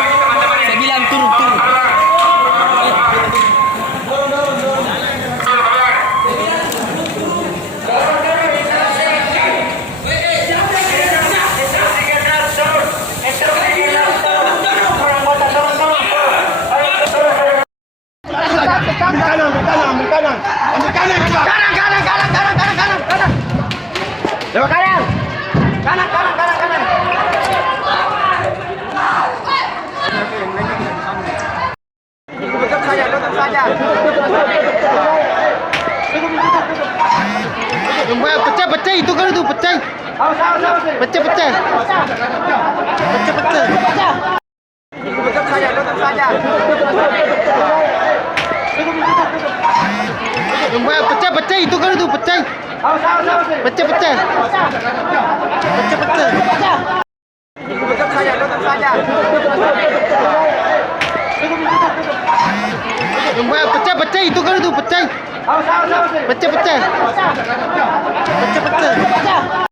Saya bilang turun, turun. Lewat kanan. Kanan. Tutup saja. Pecah itu kan itu pecah. Pecah. Tutup saja. Pecah itu kan itu pecah. Pecah. Tutup saja. Pecah itu kan itu pecah. Pecah.